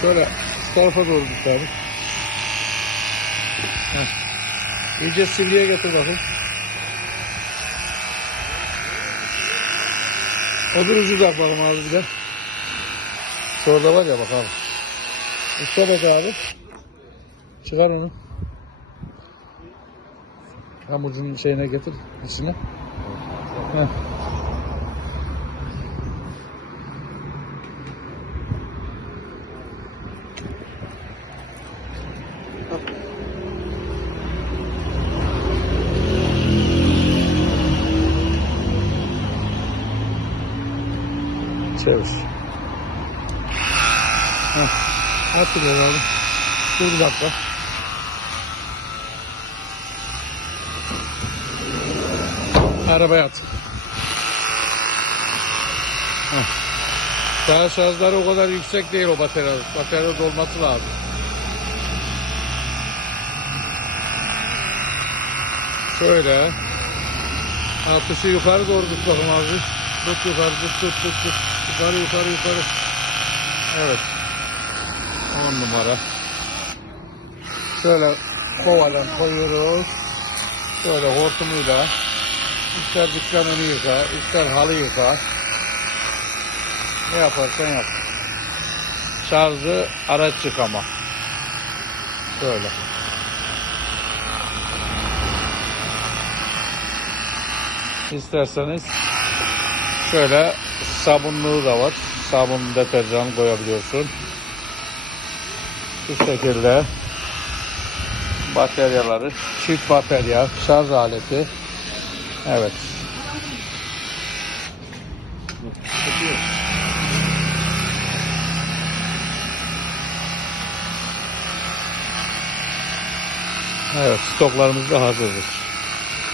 Şöyle şu tarafa doğru git abi. Heh. İyice sivriye getir bakın. Öbür ucu da bakalım abi bir de. Şurada var ya bak abi. Usta bak abi. Çıkar onu. Hamucunun şeyine getir. içine. Heh. Çevir. Heh. At buraya abi. Dur bir dakika. Arabaya at. Heh. Daha şarjları o kadar yüksek değil o batarya. Batarya dolması lazım. Şöyle. Atışı yukarı doğru tut bakalım abi. Tut yukarı tut tut tut tut. Yukarı yukarı yukarı. Evet. 10 numara. Şöyle kovadan koyuyoruz. Şöyle hortumuyla. İster dükkanını yıka, ister halı yıka. Ne yaparsan yap. Şarjı araç yıkama. Şöyle. İsterseniz şöyle sabunluğu da var. Sabun deterjan koyabiliyorsun. Bu şekilde bataryaları, çift batarya, şarj aleti. Evet. Evet, stoklarımız da hazırdır.